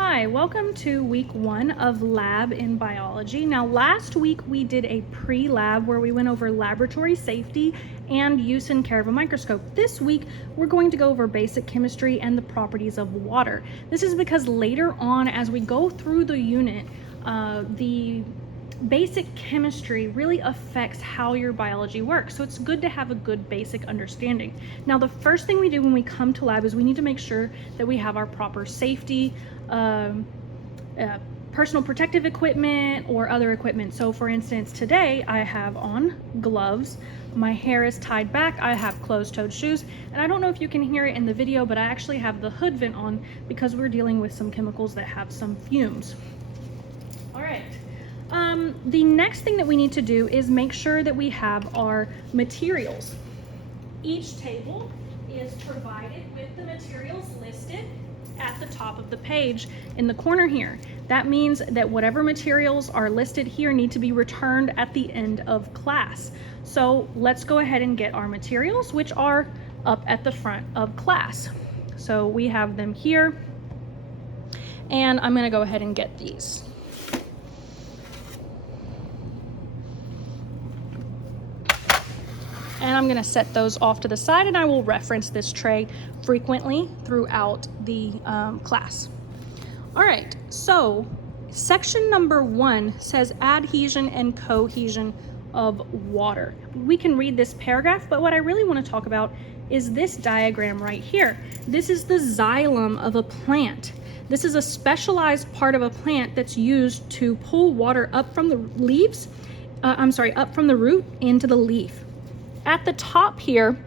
Hi, welcome to week 1 of lab in biology. Now last week we did a pre-lab where we went over laboratory safety and use and care of a microscope. This week we're going to go over basic chemistry and the properties of water. This is because later on as we go through the unit, the basic chemistry really affects how your biology works. So it's good to have a good basic understanding. Now, the first thing we do when we come to lab is we need to make sure that we have our proper safety, personal protective equipment or other equipment. So for instance, today I have on gloves, my hair is tied back, I have closed-toed shoes, and I don't know if you can hear it in the video, but I actually have the hood vent on because we're dealing with some chemicals that have some fumes. All right. The next thing that we need to do is make sure that we have our materials. Each table is provided with the materials listed at the top of the page in the corner here. That means that whatever materials are listed here need to be returned at the end of class. So let's go ahead and get our materials, which are up at the front of class. So we have them here, and I'm gonna go ahead and get these. And I'm gonna set those off to the side, and I will reference this tray frequently throughout the class. All right, so section number 1 says adhesion and cohesion of water. We can read this paragraph, but what I really wanna talk about is this diagram right here. This is the xylem of a plant. This is a specialized part of a plant that's used to pull water up from the leaves, up from the root into the leaf. At the top here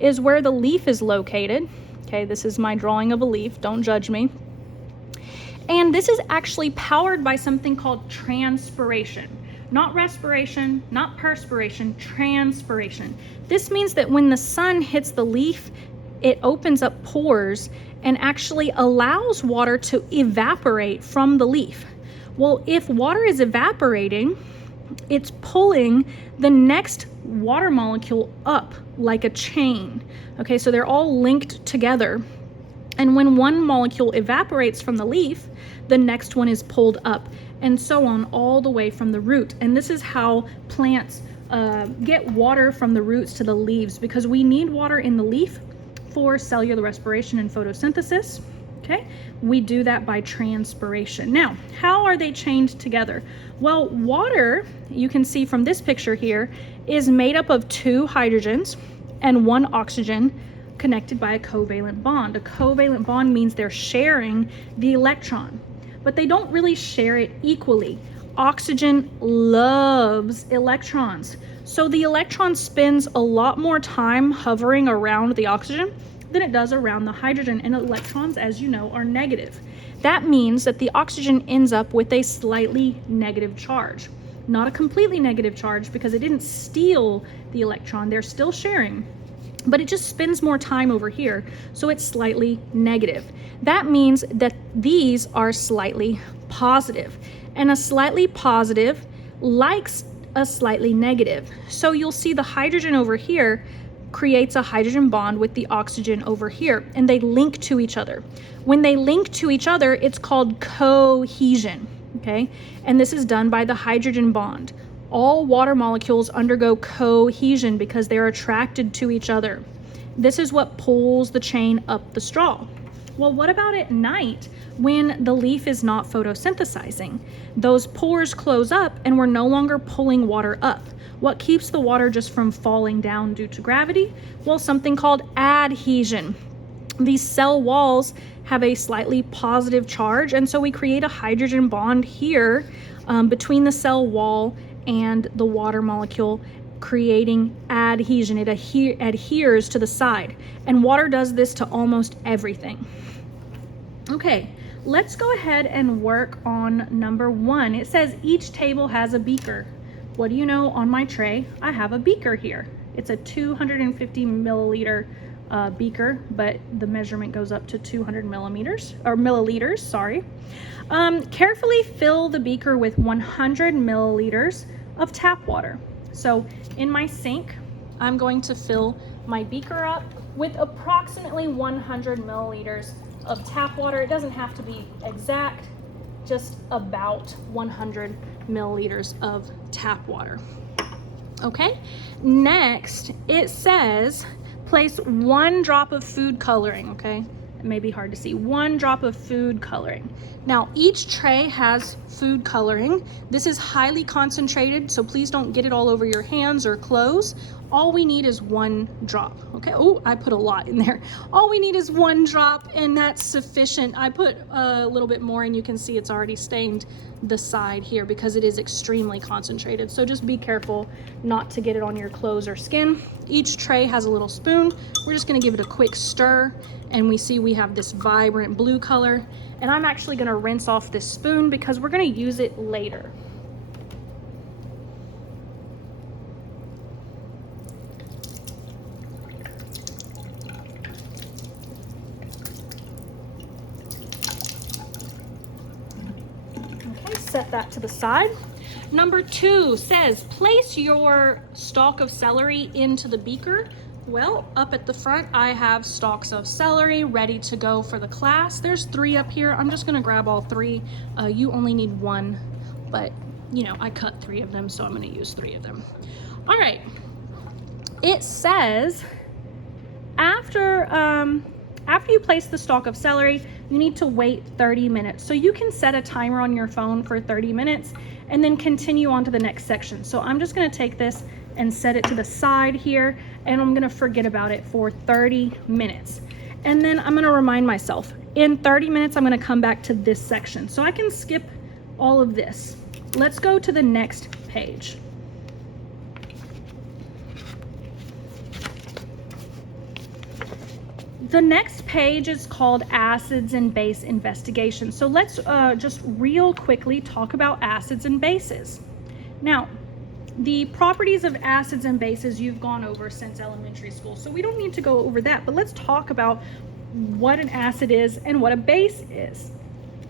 is where the leaf is located. Okay, this is my drawing of a leaf, don't judge me. And this is actually powered by something called transpiration. Not respiration, not perspiration, transpiration. This means that when the sun hits the leaf, it opens up pores and actually allows water to evaporate from the leaf. Well, if water is evaporating, it's pulling the next water molecule up like a chain. Okay, so they're all linked together. And when one molecule evaporates from the leaf, the next one is pulled up, and so on all the way from the root. And this is how plants get water from the roots to the leaves, because we need water in the leaf for cellular respiration and photosynthesis. Okay, we do that by transpiration. Now, how are they chained together? Well, water, you can see from this picture here, is made up of 2 hydrogens and 1 oxygen connected by a covalent bond. A covalent bond means they're sharing the electron, but they don't really share it equally. Oxygen loves electrons, so the electron spends a lot more time hovering around the oxygen than it does around the hydrogen, and electrons, as you know, are negative. That means that the oxygen ends up with a slightly negative charge. Not a completely negative charge, because it didn't steal the electron, they're still sharing, but it just spends more time over here, so it's slightly negative. That means that these are slightly positive, and a slightly positive likes a slightly negative. So you'll see the hydrogen over here creates a hydrogen bond with the oxygen over here, and they link to each other. When they link to each other, it's called cohesion, okay? And this is done by the hydrogen bond. All water molecules undergo cohesion because they're attracted to each other. This is what pulls the chain up the straw. Well, what about at night when the leaf is not photosynthesizing? Those pores close up and we're no longer pulling water up. What keeps the water just from falling down due to gravity? Well, something called adhesion. These cell walls have a slightly positive charge, and so we create a hydrogen bond here between the cell wall and the water molecule, creating adhesion. It adheres to the side, and water does this to almost everything. Okay, let's go ahead and work on number 1. It says each table has a beaker. What do you know? On my tray, I have a beaker here. It's a 250 milliliter beaker, but the measurement goes up to 200 milliliters, sorry. Carefully fill the beaker with 100 milliliters of tap water. So in my sink, I'm going to fill my beaker up with approximately 100 milliliters of tap water. It doesn't have to be exact, just about 100 milliliters of tap water. Okay, next it says place 1 drop of food coloring. Okay, it may be hard to see. 1 drop of food coloring. Now each tray has food coloring. This is highly concentrated, so please don't get it all over your hands or clothes. All we need is 1 drop. Okay, oh, I put a lot in there. All we need is 1 drop, and that's sufficient. I put a little bit more, and you can see it's already stained the side here because it is extremely concentrated. So just be careful not to get it on your clothes or skin. Each tray has a little spoon. We're just gonna give it a quick stir, and we see we have this vibrant blue color. And I'm actually gonna rinse off this spoon because we're gonna use it later. Set that to the side. Number 2 says place your stalk of celery into the beaker. Well, up at the front I have stalks of celery ready to go for the class. There's 3 up here. I'm just gonna grab all 3. You only need 1, but you know, I cut 3 of them, so I'm gonna use 3 of them. All right, it says after you place the stalk of celery, you need to wait 30 minutes. So you can set a timer on your phone for 30 minutes and then continue on to the next section. So I'm just gonna take this and set it to the side here, and I'm gonna forget about it for 30 minutes. And then I'm gonna remind myself, in 30 minutes, I'm gonna come back to this section. So I can skip all of this. Let's go to the next page. The next page is called Acids and Base Investigation. So let's just real quickly talk about acids and bases. Now, the properties of acids and bases you've gone over since elementary school, so we don't need to go over that, but let's talk about what an acid is and what a base is.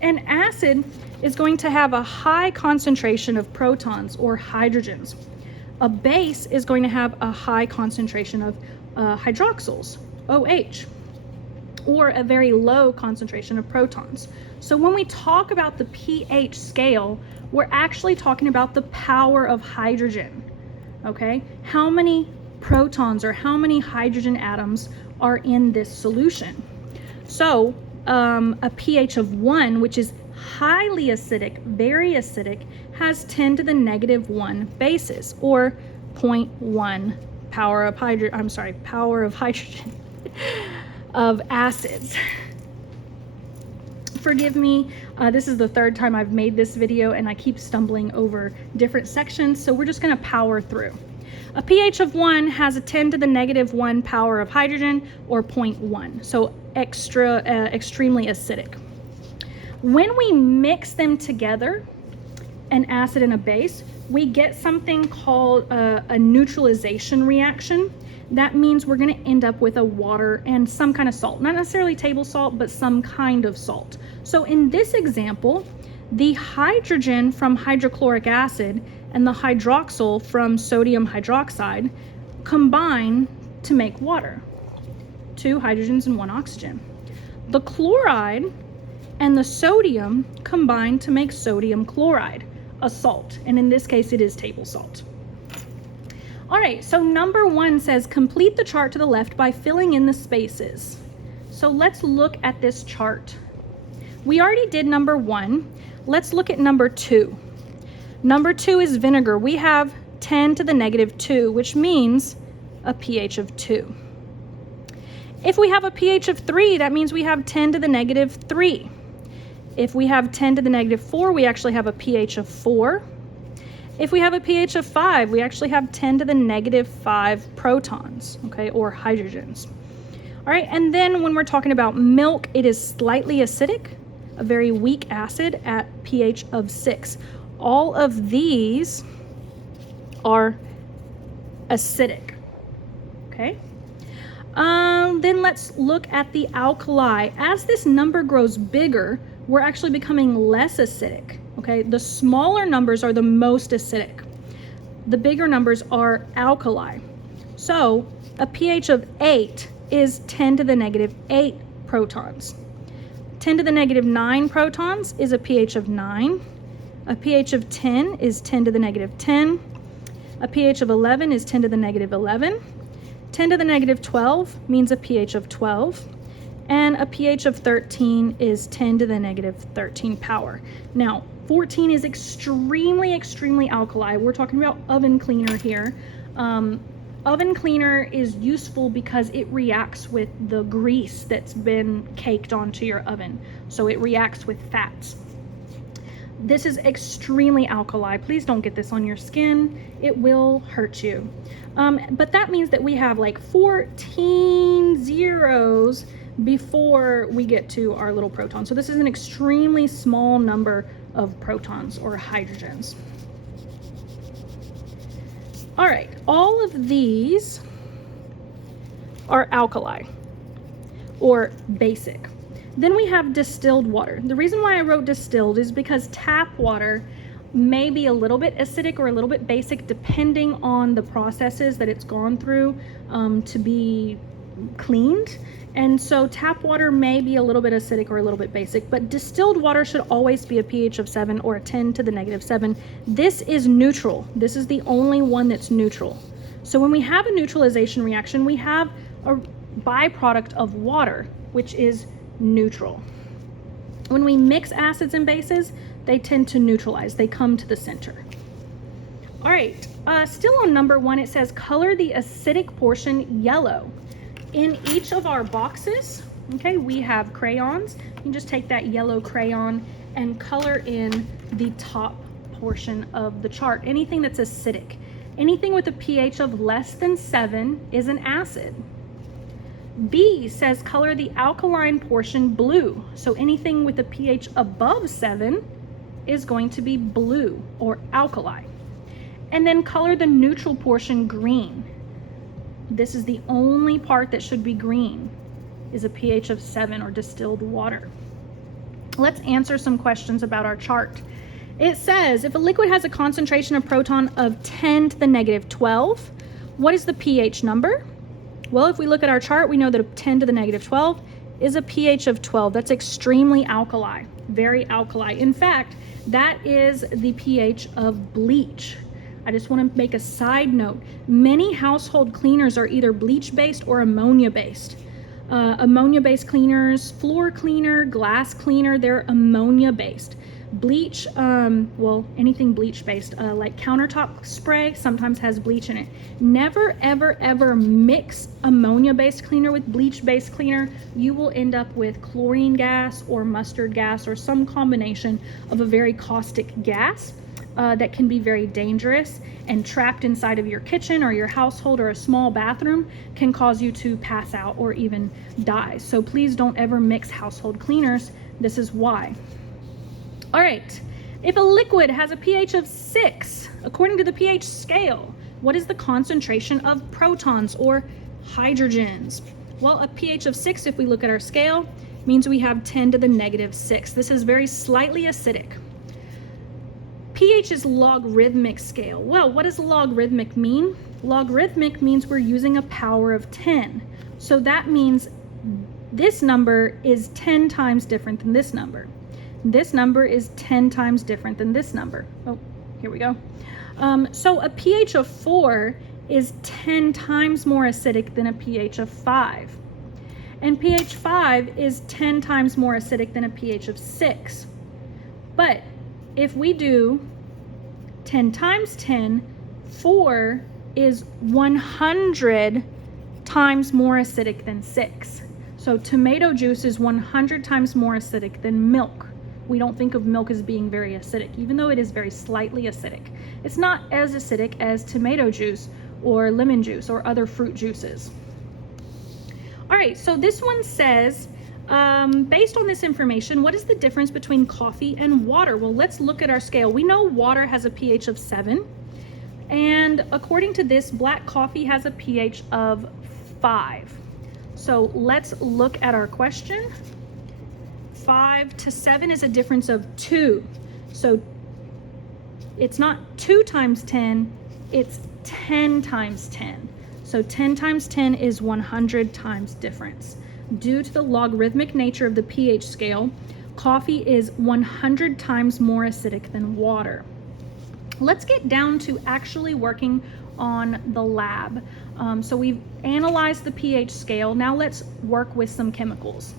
An acid is going to have a high concentration of protons or hydrogens. A base is going to have a high concentration of hydroxyls, OH, or a very low concentration of protons. So when we talk about the pH scale, we're actually talking about the power of hydrogen, okay? How many protons or how many hydrogen atoms are in this solution? So a pH of 1, which is highly acidic, very acidic, has 10 to the negative 1 bases, or 0.1 power of hydrogen of acids. Forgive me, this is the 3rd time I've made this video and I keep stumbling over different sections, so we're just gonna power through. A pH of 1 has a 10 to the negative 1 power of hydrogen, or 0.1, so extremely acidic. When we mix them together, an acid and a base, we get something called a neutralization reaction. That means we're going to end up with a water and some kind of salt, not necessarily table salt, but some kind of salt. So in this example, the hydrogen from hydrochloric acid and the hydroxyl from sodium hydroxide combine to make water, 2 hydrogens and 1 oxygen. The chloride and the sodium combine to make sodium chloride, a salt, and in this case it is table salt. All right, so number 1 says complete the chart to the left by filling in the spaces. So let's look at this chart. We already did number 1. Let's look at number 2. Number 2 is vinegar. We have 10 to the negative 2, which means a pH of 2. If we have a pH of 3, that means we have 10 to the negative 3. If we have 10 to the negative 4, we actually have a pH of 4. If we have a pH of 5, we actually have 10 to the negative 5 protons, okay, or hydrogens. All right, and then when we're talking about milk, it is slightly acidic, a very weak acid at pH of 6. All of these are acidic, okay? Then let's look at the alkali. As this number grows bigger, we're actually becoming less acidic. Okay, the smaller numbers are the most acidic. The bigger numbers are alkali. So a pH of 8 is 10 to the negative 8 protons. 10 to the negative 9 protons is a pH of 9. A pH of 10 is 10 to the negative 10. A pH of 11 is 10 to the negative 11. 10 to the negative 12 means a pH of 12. And a pH of 13 is 10 to the negative 13 power. Now, 14 is extremely, extremely alkali. We're talking about oven cleaner here. Oven cleaner is useful because it reacts with the grease that's been caked onto your oven. So it reacts with fats. This is extremely alkali. Please don't get this on your skin. It will hurt you. But that means that we have like 14 zeros before we get to our little proton. So this is an extremely small number of protons or hydrogens. All right, all of these are alkali or basic. Then we have distilled water. The reason why I wrote distilled is because tap water may be a little bit acidic or a little bit basic depending on the processes that it's gone through to be cleaned. And so tap water may be a little bit acidic or a little bit basic, but distilled water should always be a pH of 7 or a 10 to the negative 7. This is neutral. This is the only one that's neutral. So when we have a neutralization reaction, we have a byproduct of water, which is neutral. When we mix acids and bases, they tend to neutralize. They come to the center. All right, still on number 1, it says color the acidic portion yellow. In each of our boxes, okay, we have crayons. You can just take that yellow crayon and color in the top portion of the chart. Anything that's acidic. Anything with a pH of less than 7 is an acid. B says color the alkaline portion blue. So anything with a pH above 7 is going to be blue or alkali. And then color the neutral portion green. This is the only part that should be green, is a pH of 7 or distilled water. Let's answer some questions about our chart. It says if a liquid has a concentration of proton of 10 to the negative 12, what is the pH number? Well, if we look at our chart, we know that a 10 to the negative 12 is a pH of 12. That's extremely alkali, very alkali. In fact, that is the pH of bleach. I just want to make a side note. Many household cleaners are either bleach-based or ammonia-based. Ammonia-based cleaners, floor cleaner, glass cleaner, they're ammonia-based. Bleach, well, anything bleach-based, like countertop spray sometimes has bleach in it. Never, ever, ever mix ammonia-based cleaner with bleach-based cleaner. You will end up with chlorine gas or mustard gas or some combination of a very caustic gas. That can be very dangerous and trapped inside of your kitchen or your household or a small bathroom can cause you to pass out or even die. So please don't ever mix household cleaners. This is why. All right, if a liquid has a pH of 6, according to the pH scale, what is the concentration of protons or hydrogens? Well, a pH of 6, if we look at our scale, means we have 10 to the negative 6. This is very slightly acidic. pH is logarithmic scale. Well, what does logarithmic mean? Logarithmic means we're using a power of 10. So that means this number is 10 times different than this number. This number is 10 times different than this number. Oh, here we go. So a pH of 4 is 10 times more acidic than a pH of 5. And pH 5 is 10 times more acidic than a pH of 6. But if we do 10 times 10, 4 is 100 times more acidic than 6. So tomato juice is 100 times more acidic than milk. We don't think of milk as being very acidic, even though it is very slightly acidic. It's not as acidic as tomato juice or lemon juice or other fruit juices. All right, so this one says, based on this information, what is the difference between coffee and water? Well, let's look at our scale. We know water has a pH of 7, and according to this, black coffee has a pH of 5. So let's look at our question. 5 to 7 is a difference of 2. So it's not 2 times 10, it's 10 times 10. So 10 times 10 is 100 times difference. due to the logarithmic nature of the pH scale, coffee is 100 times more acidic than water. Let's get down to actually working on the lab. So we've analyzed the pH scale. Now let's work with some chemicals.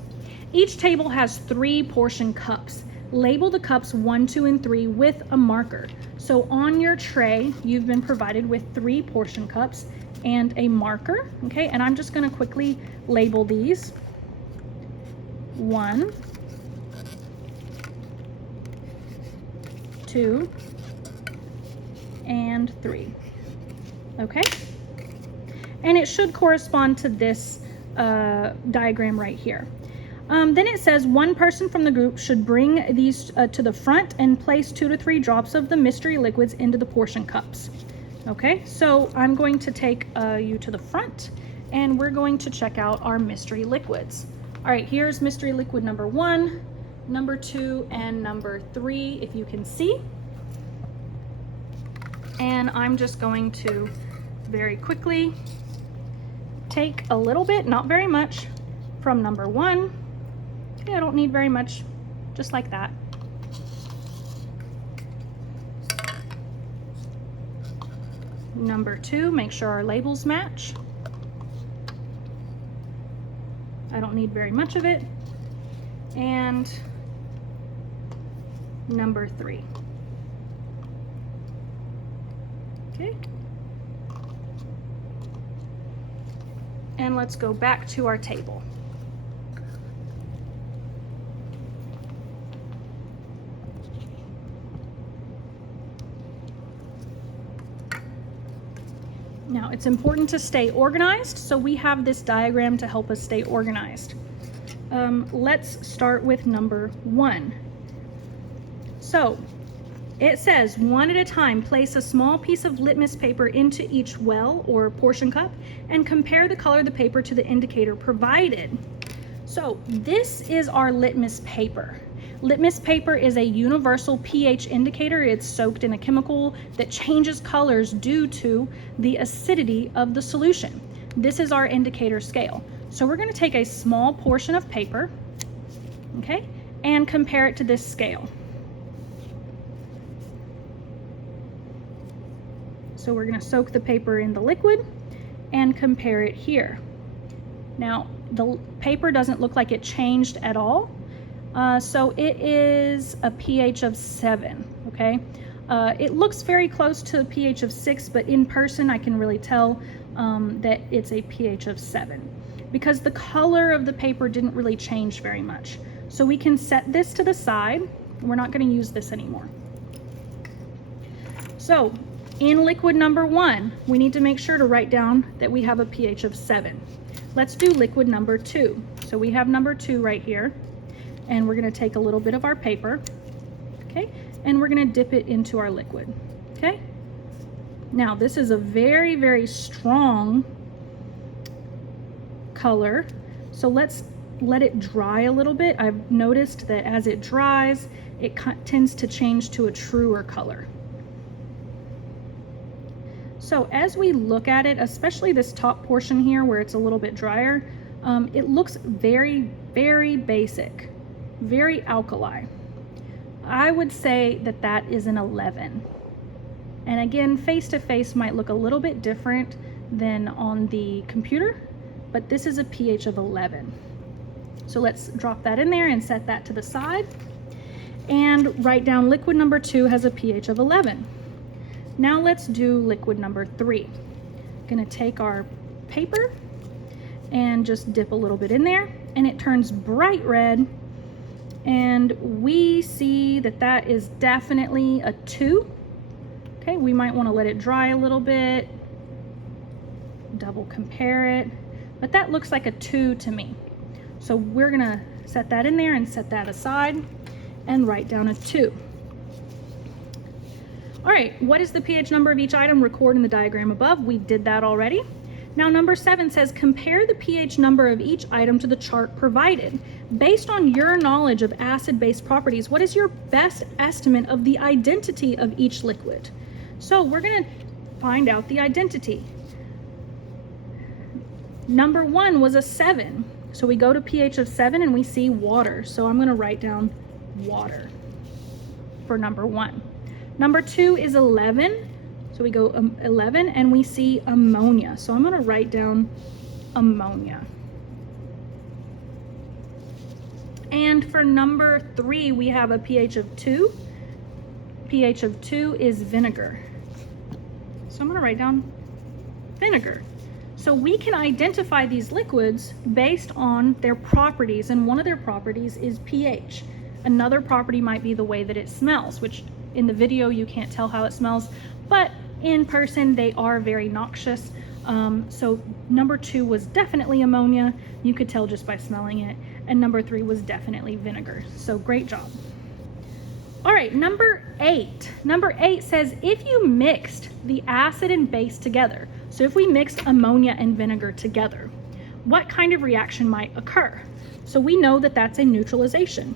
Each table has 3 portion cups. Label the cups 1, 2, and 3 with a marker. So on your tray, you've been provided with 3 portion cups and a marker, okay? And I'm just gonna quickly label these. 1, 2, and 3, okay? And it should correspond to this diagram right here. Then it says 1 person from the group should bring these to the front and place 2 to 3 drops of the mystery liquids into the portion cups. Okay, so I'm going to take you to the front and we're going to check out our mystery liquids. All right, here's mystery liquid number 1, number 2, and number 3, if you can see. And I'm just going to very quickly take a little bit, not very much, from number 1. Okay, I don't need very much, just like that. Number 2, make sure our labels match. I don't need very much of it. And number 3. Okay. And let's go back to our table. Now, it's important to stay organized, so we have this diagram to help us stay organized. Let's start with number 1. So, it says, 1 at a time, place a small piece of litmus paper into each well or portion cup and compare the color of the paper to the indicator provided. So, this is our litmus paper. Litmus paper is a universal pH indicator. It's soaked in a chemical that changes colors due to the acidity of the solution. This is our indicator scale. So we're going to take a small portion of paper, okay, and compare it to this scale. So we're going to soak the paper in the liquid and compare it here. Now, the paper doesn't look like it changed at all. So it is a pH of 7, okay? It looks very close to a pH of 6, but in person I can really tell that it's a pH of 7 because the color of the paper didn't really change very much. So we can set this to the side. We're not going to use this anymore. So in liquid number 1, we need to make sure to write down that we have a pH of 7. Let's do liquid number 2. So we have number 2 right here. And we're going to take a little bit of our paper, okay, and we're going to dip it into our liquid, okay? Now, this is a very, very strong color, so let's let it dry a little bit. I've noticed that as it dries, it tends to change to a truer color. So as we look at it, especially this top portion here where it's a little bit drier, it looks very, very basic. Very alkali. I would say that that is an 11. And again, face to face might look a little bit different than on the computer, but this is a pH of 11. So let's drop that in there and set that to the side and write down liquid number 2 has a pH of 11. Now let's do liquid number 3. Gonna take our paper and just dip a little bit in there and it turns bright red. And we see that that is definitely a 2. Okay, we might want to let it dry a little bit, double compare it, but that looks like a 2 to me. So we're gonna set that in there and set that aside and write down a 2. All right, what is the pH number of each item? Record in the diagram above. We did that already. Now number 7 says compare the pH number of each item to the chart provided. Based on your knowledge of acid-base properties, what is your best estimate of the identity of each liquid? So we're going to find out the identity. Number 1 was a 7. So we go to pH of 7 and we see water. So I'm going to write down water for number 1. Number 2 is 11. So we go 11 and we see ammonia. So I'm going to write down ammonia. And for number 3, we have a pH of 2. pH of 2 is vinegar. So I'm going to write down vinegar. So we can identify these liquids based on their properties, and one of their properties is pH. Another property might be the way that it smells, which in the video you can't tell how it smells, but in person they are very noxious. So number 2 was definitely ammonia. You could tell just by smelling it. And number 3 was definitely vinegar. So great job. All right, number 8. Number 8 says if you mixed the acid and base together, so if we mixed ammonia and vinegar together, what kind of reaction might occur? So we know that that's a neutralization.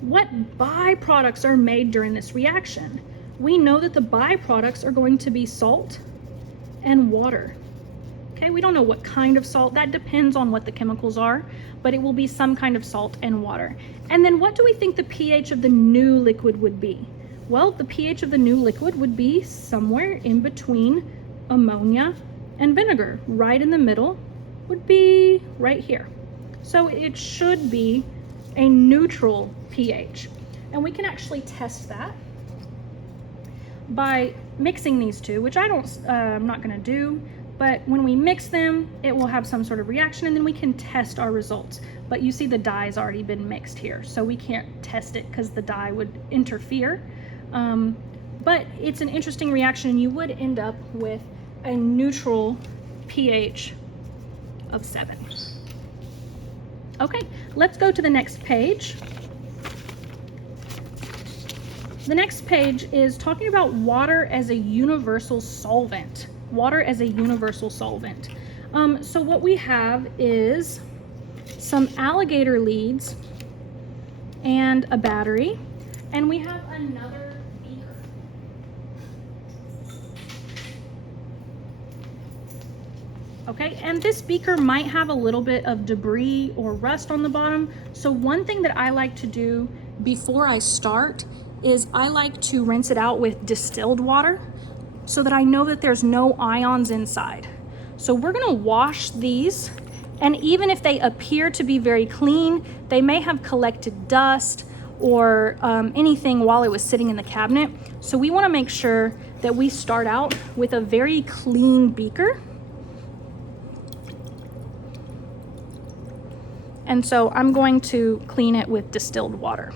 What byproducts are made during this reaction? We know that the byproducts are going to be salt and water. Okay, we don't know what kind of salt. That depends on what the chemicals are, but it will be some kind of salt and water. And then what do we think the pH of the new liquid would be? Well, the pH of the new liquid would be somewhere in between ammonia and vinegar. Right in the middle would be right here. So it should be a neutral pH. And we can actually test that by mixing these two, which I'm not going to do, but when we mix them, it will have some sort of reaction, and then we can test our results. But you see the dye's already been mixed here, so we can't test it because the dye would interfere. But it's an interesting reaction, and you would end up with a neutral pH of 7. Okay, let's go to the next page. The next page is talking about water as a universal solvent. Water as a universal solvent. So what we have is some alligator leads and a battery, and we have another beaker. Okay, and this beaker might have a little bit of debris or rust on the bottom. So one thing that I like to do before I start is I like to rinse it out with distilled water so that I know that there's no ions inside. So we're gonna wash these, and even if they appear to be very clean, they may have collected dust or anything while it was sitting in the cabinet. So we wanna make sure that we start out with a very clean beaker. And so I'm going to clean it with distilled water.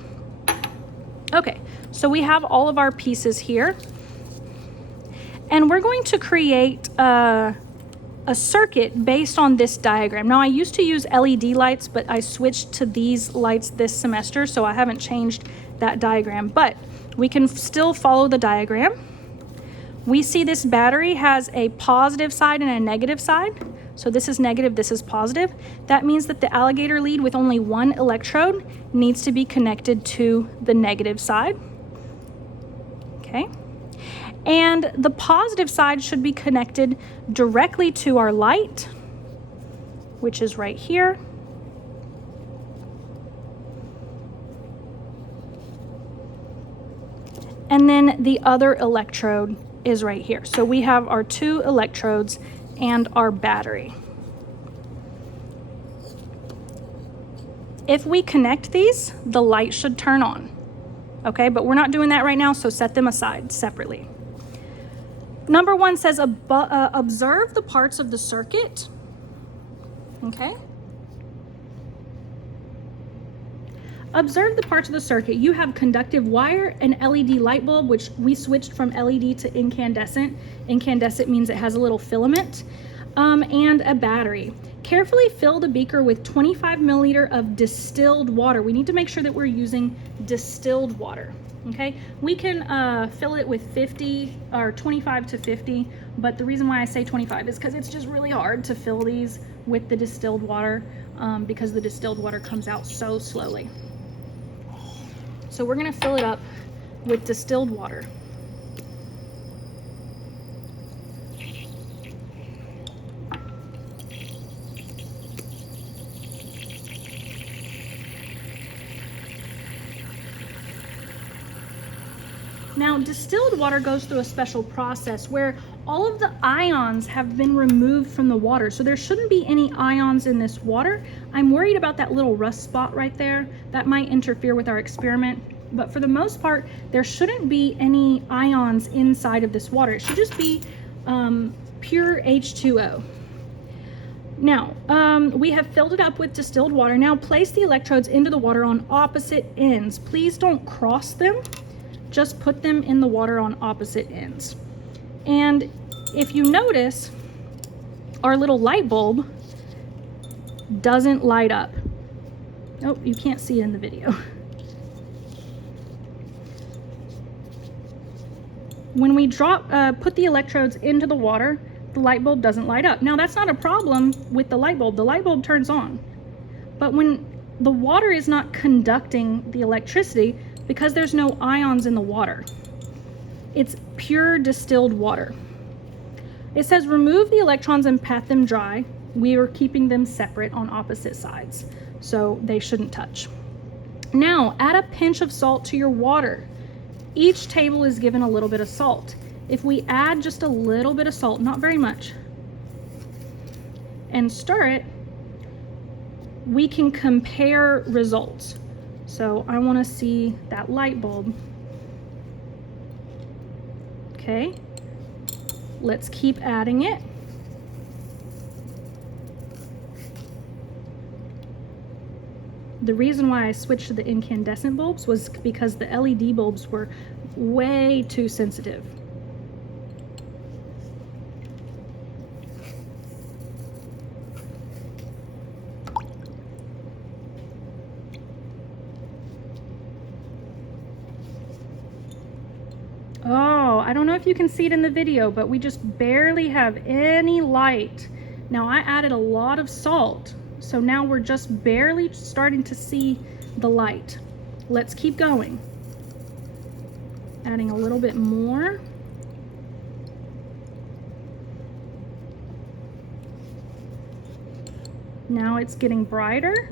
Okay, so we have all of our pieces here. And we're going to create a circuit based on this diagram. Now I used to use LED lights, but I switched to these lights this semester, so I haven't changed that diagram, but we can still follow the diagram. We see this battery has a positive side and a negative side. So this is negative, this is positive. That means that the alligator lead with only one electrode needs to be connected to the negative side. Okay. And the positive side should be connected directly to our light, which is right here. And then the other electrode is right here. So we have our 2 electrodes and our battery. If we connect these, the light should turn on. Okay, but we're not doing that right now, so set them aside separately. Number 1 says observe the parts of the circuit. Okay. Observe the parts of the circuit. You have conductive wire, an LED light bulb, which we switched from LED to incandescent. Incandescent means it has a little filament, and a battery. Carefully fill the beaker with 25 milliliter of distilled water. We need to make sure that we're using distilled water. Okay, we can fill it with 50 or 25 to 50, but the reason why I say 25 is because it's just really hard to fill these with the distilled water because the distilled water comes out so slowly. So we're going to fill it up with distilled water. Now, distilled water goes through a special process where all of the ions have been removed from the water. So there shouldn't be any ions in this water. I'm worried about that little rust spot right there. That might interfere with our experiment. But for the most part, there shouldn't be any ions inside of this water. It should just be pure H2O. Now, we have filled it up with distilled water. Now place the electrodes into the water on opposite ends. Please don't cross them. Just put them in the water on opposite ends. And if you notice, our little light bulb doesn't light up. Oh, you can't see it in the video. When we put the electrodes into the water, the light bulb doesn't light up. Now that's not a problem with the light bulb turns on. But when the water is not conducting the electricity, because there's no ions in the water, it's pure distilled water. It says remove the electrons and pat them dry. We are keeping them separate on opposite sides, so they shouldn't touch. Now add a pinch of salt to your water. Each table is given a little bit of salt. If we add just a little bit of salt, not very much, and stir it, we can compare results. So I want to see that light bulb. Okay, let's keep adding it. The reason why I switched to the incandescent bulbs was because the LED bulbs were way too sensitive. Oh, I don't know if you can see it in the video, but we just barely have any light. Now I added a lot of salt, so now we're just barely starting to see the light. Let's keep going. Adding a little bit more. Now it's getting brighter.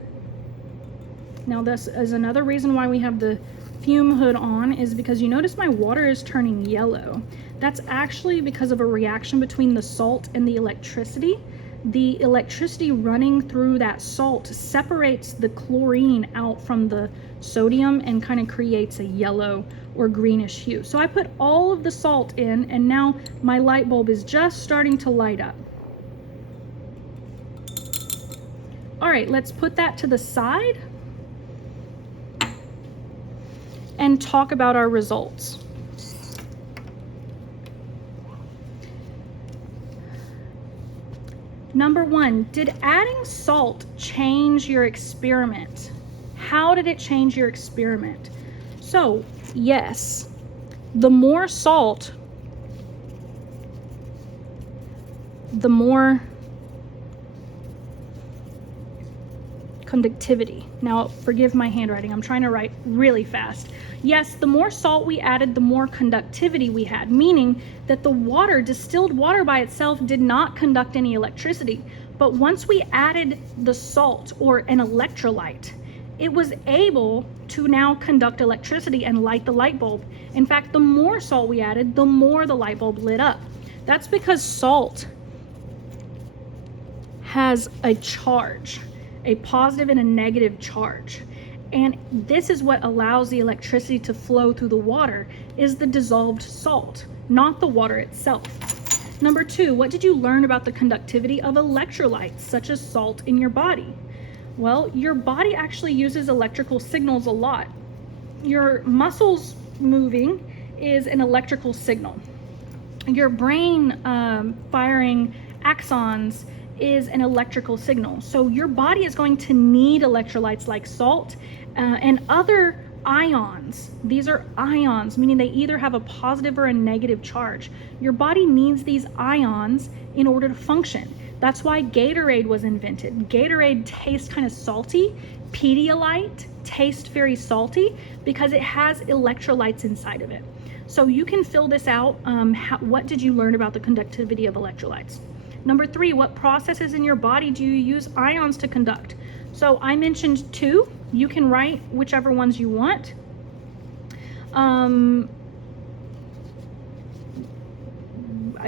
Now this is another reason why we have the fume hood on, is because you notice my water is turning yellow. That's actually because of a reaction between the salt and the electricity. The electricity running through that salt separates the chlorine out from the sodium and kind of creates a yellow or greenish hue. So I put all of the salt in, and now my light bulb is just starting to light up. All right, let's put that to the side and talk about our results. Number one, did adding salt change your experiment? How did it change your experiment? So, yes, the more salt, the more conductivity. Now, forgive my handwriting. I'm trying to write really fast. Yes, the more salt we added, the more conductivity we had, meaning that the water, distilled water by itself, did not conduct any electricity. But once we added the salt, or an electrolyte, it was able to now conduct electricity and light the light bulb. In fact, the more salt we added, the more the light bulb lit up. That's because salt has a charge, a positive and a negative charge. And this is what allows the electricity to flow through the water, is the dissolved salt, not the water itself. Number two, what did you learn about the conductivity of electrolytes, such as salt, in your body? Well, your body actually uses electrical signals a lot. Your muscles moving is an electrical signal. Your brain firing axons is an electrical signal. So your body is going to need electrolytes like salt and other ions. These are ions, meaning they either have a positive or a negative charge. Your body needs these ions in order to function. That's why Gatorade was invented. Gatorade tastes kind of salty. Pedialyte tastes very salty because it has electrolytes inside of it. So you can fill this out. What did you learn about the conductivity of electrolytes? Number three, what processes in your body do you use ions to conduct? So I mentioned two. You can write whichever ones you want.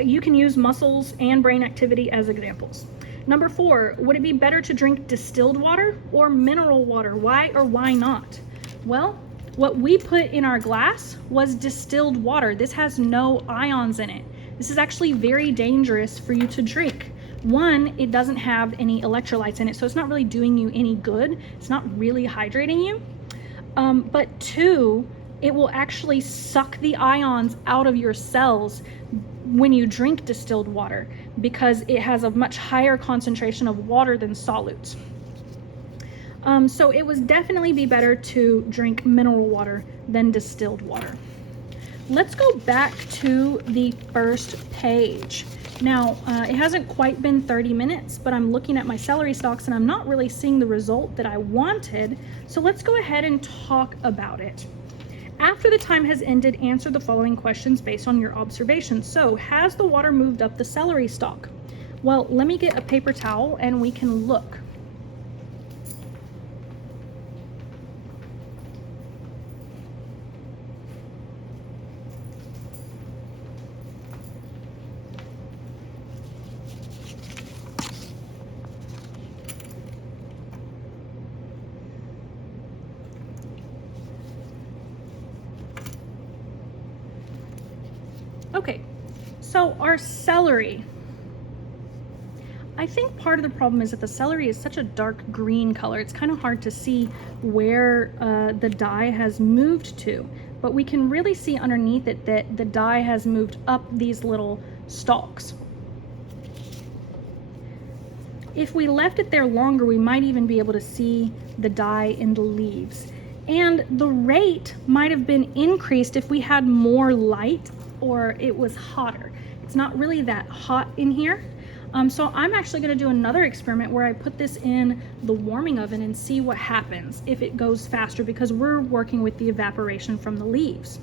you can use muscles and brain activity as examples. Number 4, would it be better to drink distilled water or mineral water? Why or why not? Well, what we put in our glass was distilled water. This has no ions in it. This is actually very dangerous for you to drink. One, it doesn't have any electrolytes in it, so it's not really doing you any good. It's not really hydrating you. But 2, it will actually suck the ions out of your cells when you drink distilled water because it has a much higher concentration of water than solutes. So it would definitely be better to drink mineral water than distilled water. Let's go back to the first page. Now, it hasn't quite been 30 minutes, but I'm looking at my celery stalks and I'm not really seeing the result that I wanted. So let's go ahead and talk about it. After the time has ended, answer the following questions based on your observations. So, has the water moved up the celery stalk? Well, let me get a paper towel and we can look. Okay, so our celery. I think part of the problem is that the celery is such a dark green color. It's kind of hard to see where the dye has moved to, but we can really see underneath it that the dye has moved up these little stalks. If we left it there longer, we might even be able to see the dye in the leaves. And the rate might have been increased if we had more light or it was hotter. It's not really that hot in here. So I'm actually going to do another experiment where I put this in the warming oven and see what happens if it goes faster, because we're working with the evaporation from the leaves.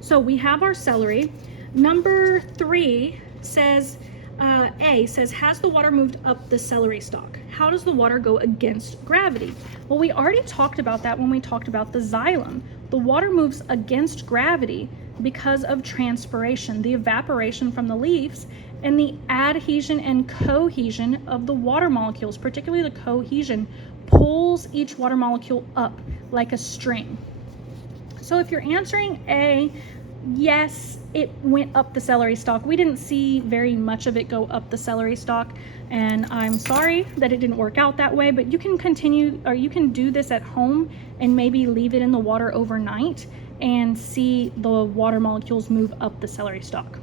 So we have our celery. Number 3 says, A says, has the water moved up the celery stalk? How does the water go against gravity? Well, we already talked about that when we talked about the xylem. The water moves against gravity because of transpiration, the evaporation from the leaves, and the adhesion and cohesion of the water molecules, particularly the cohesion, pulls each water molecule up like a string. So if you're answering A, yes, it went up the celery stalk. We didn't see very much of it go up the celery stalk, and I'm sorry that it didn't work out that way, but you can continue, or you can do this at home and maybe leave it in the water overnight and see the water molecules move up the celery stalk.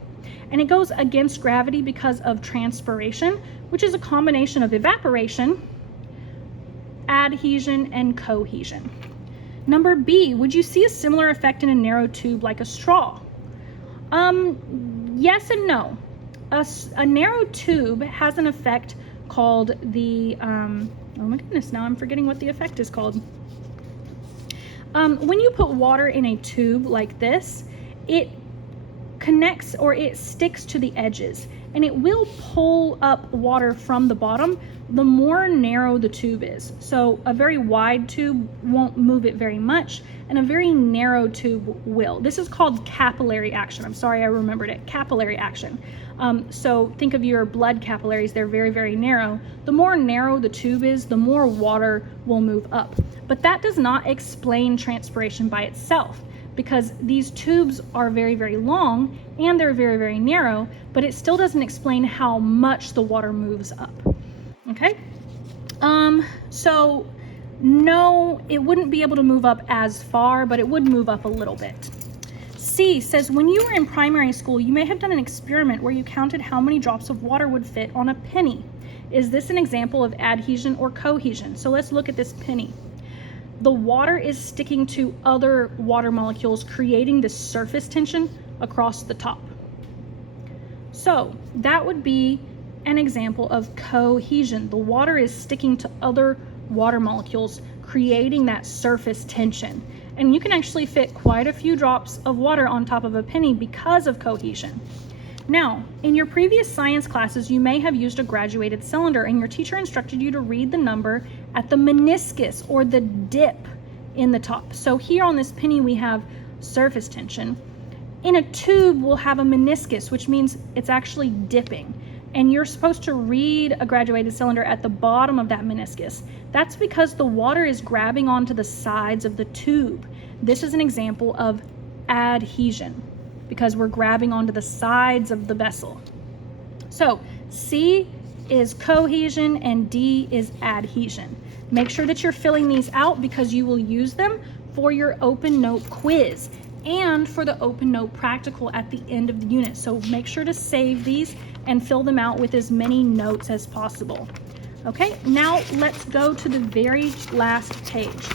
And it goes against gravity because of transpiration, which is a combination of evaporation, adhesion, and cohesion. Number B, would you see a similar effect in a narrow tube like a straw? Yes and no. A narrow tube has an effect called the, oh my goodness, now I'm forgetting what the effect is called. When you put water in a tube like this, it connects, or it sticks to the edges, and it will pull up water from the bottom the more narrow the tube is. So a very wide tube won't move it very much, and a very narrow tube will. This is called capillary action. I'm sorry, I remembered it. Capillary action. So think of your blood capillaries. They're very, very narrow. The more narrow the tube is, the more water will move up. But that does not explain transpiration by itself, because these tubes are very, very long and they're very, very narrow, but it still doesn't explain how much the water moves up. Okay? So no, it wouldn't be able to move up as far, but it would move up a little bit. C says, when you were in primary school, you may have done an experiment where you counted how many drops of water would fit on a penny. Is this an example of adhesion or cohesion? So let's look at this penny. The water is sticking to other water molecules, creating this surface tension across the top. So that would be an example of cohesion. The water is sticking to other water molecules, creating that surface tension. And you can actually fit quite a few drops of water on top of a penny because of cohesion. Now, in your previous science classes, you may have used a graduated cylinder, and your teacher instructed you to read the number at the meniscus, or the dip in the top. So here on this penny, we have surface tension. In a tube, we'll have a meniscus, which means it's actually dipping. And you're supposed to read a graduated cylinder at the bottom of that meniscus. That's because the water is grabbing onto the sides of the tube. This is an example of adhesion because we're grabbing onto the sides of the vessel. So C is cohesion and D is adhesion. Make sure that you're filling these out because you will use them for your open note quiz and for the open note practical at the end of the unit. So make sure to save these and fill them out with as many notes as possible. Okay, now let's go to the very last page.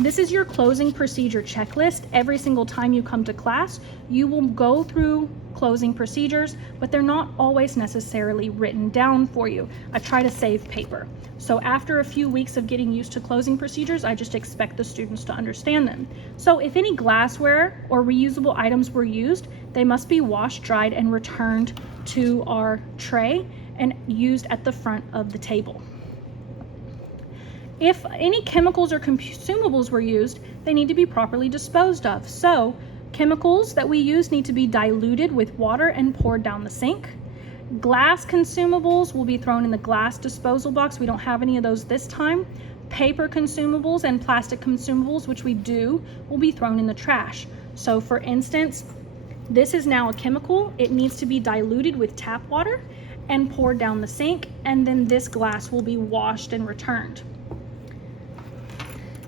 This is your closing procedure checklist. Every single time you come to class, you will go through closing procedures, but they're not always necessarily written down for you. I try to save paper. So after a few weeks of getting used to closing procedures, I just expect the students to understand them. So if any glassware or reusable items were used, they must be washed, dried, and returned to our tray and used at the front of the table. If any chemicals or consumables were used, they need to be properly disposed of. So chemicals that we use need to be diluted with water and poured down the sink. Glass consumables will be thrown in the glass disposal box. We don't have any of those this time. Paper consumables and plastic consumables, which we do, will be thrown in the trash. So for instance, this is now a chemical. It needs to be diluted with tap water and poured down the sink, and then this glass will be washed and returned.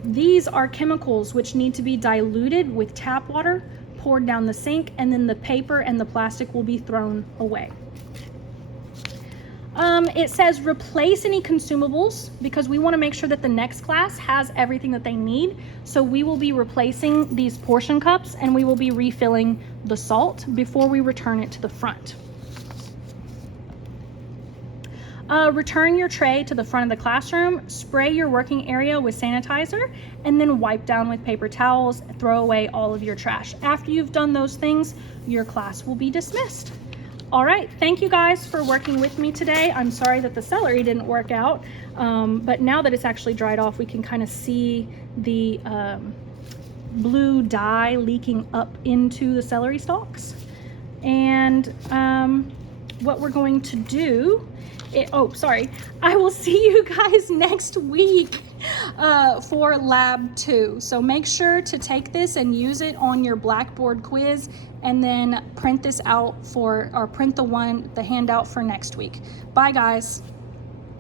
These are chemicals which need to be diluted with tap water, poured down the sink, and then the paper and the plastic will be thrown away. It says replace any consumables because we want to make sure that the next class has everything that they need. So we will be replacing these portion cups and we will be refilling the salt before we return it to the front. Return your tray to the front of the classroom, spray your working area with sanitizer, and then wipe down with paper towels, throw away all of your trash. After you've done those things, your class will be dismissed. All right, thank you guys for working with me today. I'm sorry that the celery didn't work out, but now that it's actually dried off, we can kind of see the blue dye leaking up into the celery stalks. And what we're going to do, I will see you guys next week for lab 2. So make sure to take this and use it on your Blackboard quiz and then print this out for, or print the handout for next week. Bye guys.